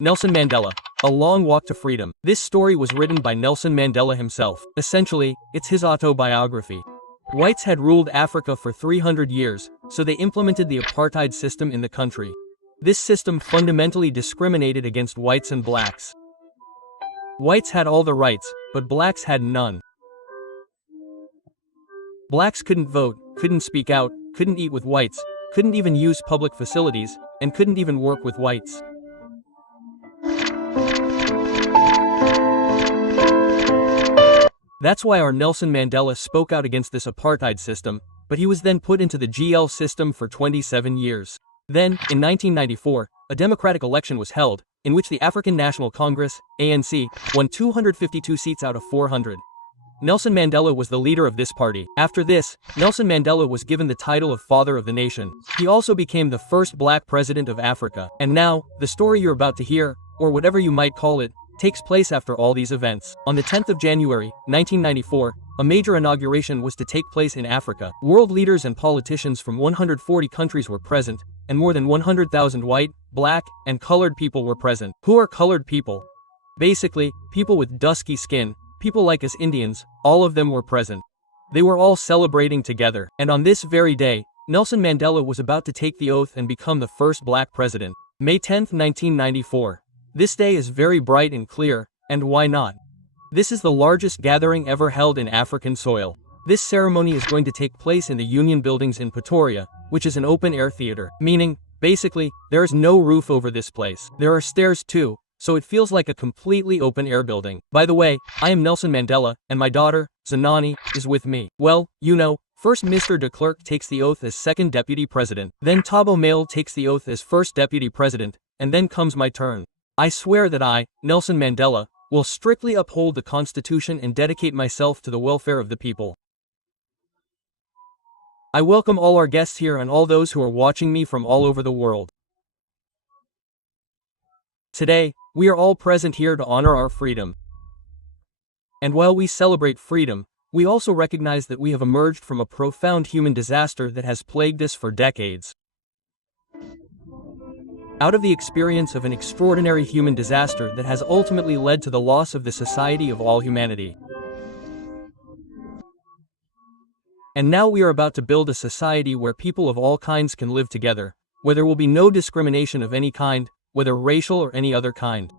Nelson Mandela, A Long Walk to Freedom. This story was written by Nelson Mandela himself. Essentially, it's his autobiography. Whites had ruled Africa for 300 years, so they implemented the apartheid system in the country. This system fundamentally discriminated against whites and blacks. Whites had all the rights, but blacks had none. Blacks couldn't vote, couldn't speak out, couldn't eat with whites, couldn't even use public facilities, and couldn't even work with whites. That's why our Nelson Mandela spoke out against this apartheid system, but he was then put into the GL system for 27 years. Then, in 1994, a democratic election was held, in which the African National Congress, ANC, won 252 seats out of 400. Nelson Mandela was the leader of this party. After this, Nelson Mandela was given the title of Father of the Nation. He also became the first black president of Africa. And now, the story you're about to hear, or whatever you might call it, takes place after all these events. On the 10th of January, 1994, a major inauguration was to take place in Africa. World leaders and politicians from 140 countries were present, and more than 100,000 white, black, and colored people were present. Who are colored people? Basically, people with dusky skin, people like us Indians, all of them were present. They were all celebrating together, and on this very day, Nelson Mandela was about to take the oath and become the first black president. May 10, 1994. This day is very bright and clear, and why not? This is the largest gathering ever held in African soil. This ceremony is going to take place in the Union Buildings in Pretoria, which is an open-air theater, meaning, basically, there is no roof over this place. There are stairs too, so it feels like a completely open-air building. By the way, I am Nelson Mandela, and my daughter, Zanani, is with me. Well, you know, first Mr. de Klerk takes the oath as second deputy president, then Thabo Mbeki takes the oath as first deputy president, and then comes my turn. I swear that I, Nelson Mandela, will strictly uphold the Constitution and dedicate myself to the welfare of the people. I welcome all our guests here and all those who are watching me from all over the world. Today, we are all present here to honor our freedom. And while we celebrate freedom, we also recognize that we have emerged from a profound human disaster that has plagued us for decades. Out of the experience of an extraordinary human disaster that has ultimately led to the loss of the society of all humanity. And now we are about to build a society where people of all kinds can live together, where there will be no discrimination of any kind, whether racial or any other kind.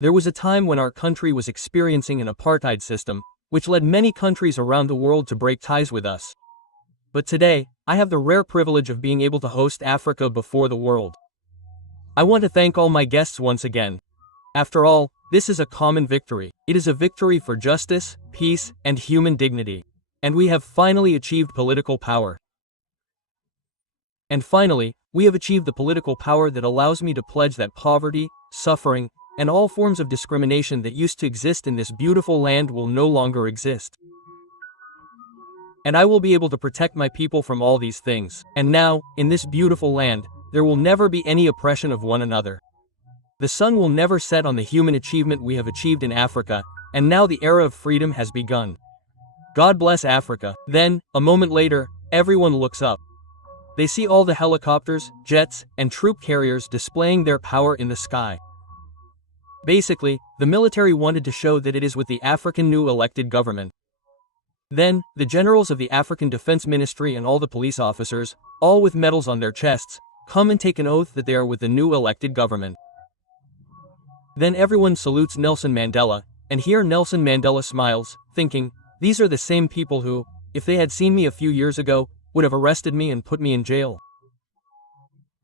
There was a time when our country was experiencing an apartheid system, which led many countries around the world to break ties with us. But today, I have the rare privilege of being able to host Africa before the world. I want to thank all my guests once again. After all, this is a common victory. It is a victory for justice, peace, and human dignity. And we have finally achieved political power. And finally, we have achieved the political power that allows me to pledge that poverty, suffering, and all forms of discrimination that used to exist in this beautiful land will no longer exist. And I will be able to protect my people from all these things. And now, in this beautiful land, there will never be any oppression of one another. The sun will never set on the human achievement we have achieved in Africa, and now the era of freedom has begun. God bless Africa. Then, a moment later, everyone looks up. They see all the helicopters, jets, and troop carriers displaying their power in the sky. Basically, the military wanted to show that it is with the African new elected government. Then, the generals of the African Defense Ministry and all the police officers, all with medals on their chests, come and take an oath that they are with the new elected government. Then everyone salutes Nelson Mandela, and here Nelson Mandela smiles, thinking, these are the same people who, if they had seen me a few years ago, would have arrested me and put me in jail.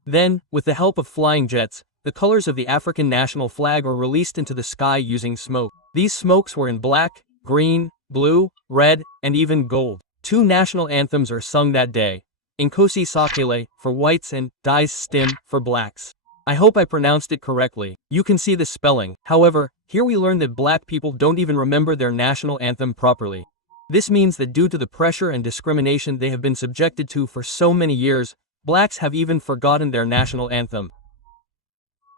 Then, with the help of flying jets, the colors of the African national flag are released into the sky using smoke. These smokes were in black, green, blue, red, and even gold. 2 national anthems are sung that day, Nkosi Sikelel for whites and Dies Stem for blacks. I hope I pronounced it correctly. You can see the spelling. However, here we learn that black people don't even remember their national anthem properly. This means that due to the pressure and discrimination they have been subjected to for so many years, blacks have even forgotten their national anthem.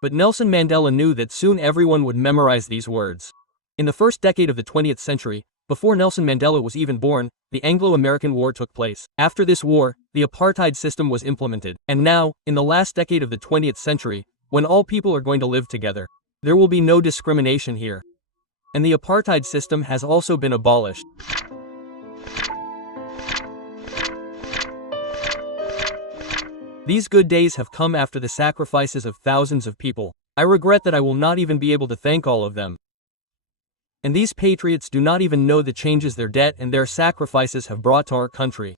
But Nelson Mandela knew that soon everyone would memorize these words. In the first decade of the 20th century, before Nelson Mandela was even born, the Anglo-American War took place. After this war, the apartheid system was implemented. And now, in the last decade of the 20th century, when all people are going to live together. There will be no discrimination here. And the apartheid system has also been abolished. These good days have come after the sacrifices of thousands of people. I regret that I will not even be able to thank all of them. And these patriots do not even know the changes their debt and their sacrifices have brought to our country.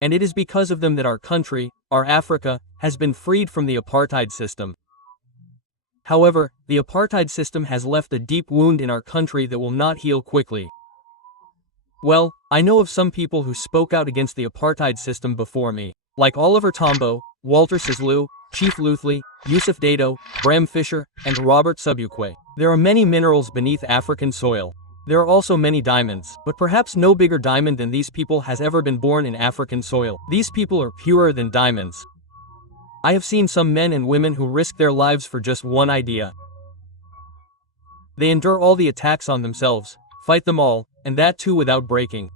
And it is because of them that our country, our Africa, has been freed from the apartheid system. However, the apartheid system has left a deep wound in our country that will not heal quickly. Well, I know of some people who spoke out against the apartheid system before me, like Oliver Tambo, Walter Sisulu, Chief Luthley, Yusuf Dato, Bram Fisher, and Robert Sobukwe. There are many minerals beneath African soil. There are also many diamonds, but perhaps no bigger diamond than these people has ever been born in African soil. These people are purer than diamonds. I have seen some men and women who risk their lives for just one idea. They endure all the attacks on themselves, fight them all, and that too without breaking.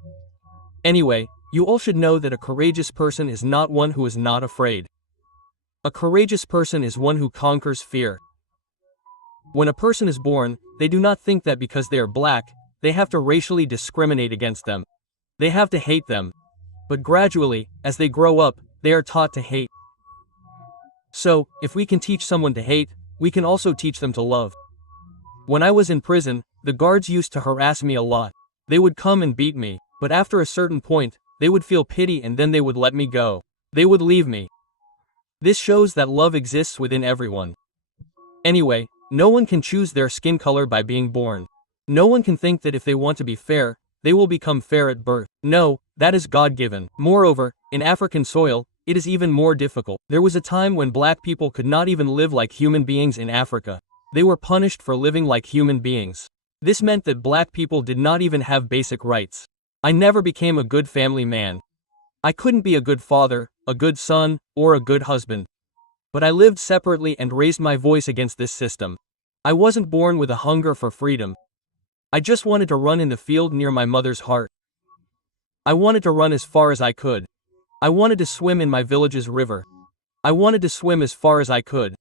Anyway, you all should know that a courageous person is not one who is not afraid. A courageous person is one who conquers fear. When a person is born, they do not think that because they are black, they have to racially discriminate against them. They have to hate them. But gradually, as they grow up, they are taught to hate. So, if we can teach someone to hate, we can also teach them to love. When I was in prison, the guards used to harass me a lot. They would come and beat me, but after a certain point, they would feel pity and then they would let me go. They would leave me. This shows that love exists within everyone. Anyway, no one can choose their skin color by being born. No one can think that if they want to be fair, they will become fair at birth. No, that is God-given. Moreover, in African soil, it is even more difficult. There was a time when black people could not even live like human beings in Africa. They were punished for living like human beings. This meant that black people did not even have basic rights. I never became a good family man. I couldn't be a good father, a good son, or a good husband. But I lived separately and raised my voice against this system. I wasn't born with a hunger for freedom. I just wanted to run in the field near my mother's heart. I wanted to run as far as I could. I wanted to swim in my village's river. I wanted to swim as far as I could.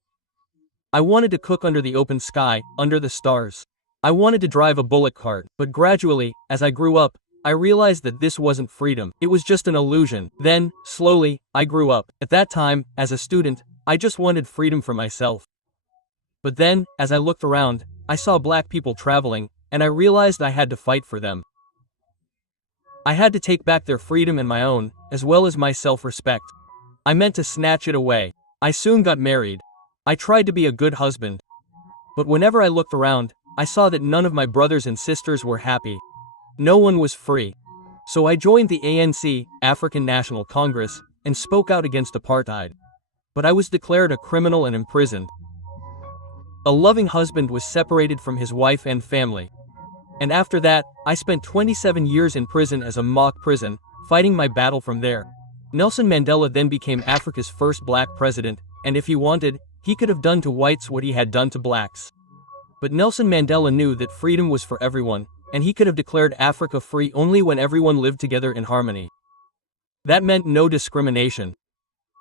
I wanted to cook under the open sky, under the stars. I wanted to drive a bullock cart, but gradually, as I grew up, I realized that this wasn't freedom. It was just an illusion. Then, slowly, I grew up. At that time, as a student, I just wanted freedom for myself. But then, as I looked around, I saw black people traveling, and I realized I had to fight for them. I had to take back their freedom and my own, as well as my self-respect. I meant to snatch it away. I soon got married. I tried to be a good husband. But whenever I looked around, I saw that none of my brothers and sisters were happy. No one was free. So I joined the ANC, African National Congress, and spoke out against apartheid. But I was declared a criminal and imprisoned. A loving husband was separated from his wife and family. And after that, I spent 27 years in prison as a mock prison, fighting my battle from there. Nelson Mandela then became Africa's first black president, and if he wanted, he could have done to whites what he had done to blacks. But Nelson Mandela knew that freedom was for everyone, and he could have declared Africa free only when everyone lived together in harmony. That meant no discrimination.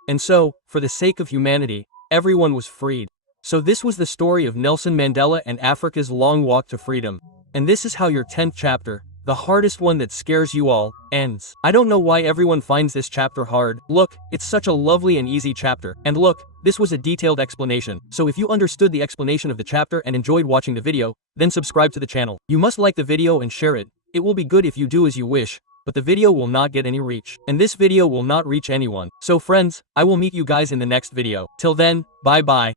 And so, for the sake of humanity, everyone was freed. So this was the story of Nelson Mandela and Africa's long walk to freedom. And this is how your 10th chapter, the hardest one that scares you all, ends. I don't know why everyone finds this chapter hard. Look, it's such a lovely and easy chapter. And look, this was a detailed explanation. So if you understood the explanation of the chapter and enjoyed watching the video, then subscribe to the channel. You must like the video and share it. It will be good if you do as you wish, but the video will not get any reach. And this video will not reach anyone. So friends, I will meet you guys in the next video. Till then, bye bye.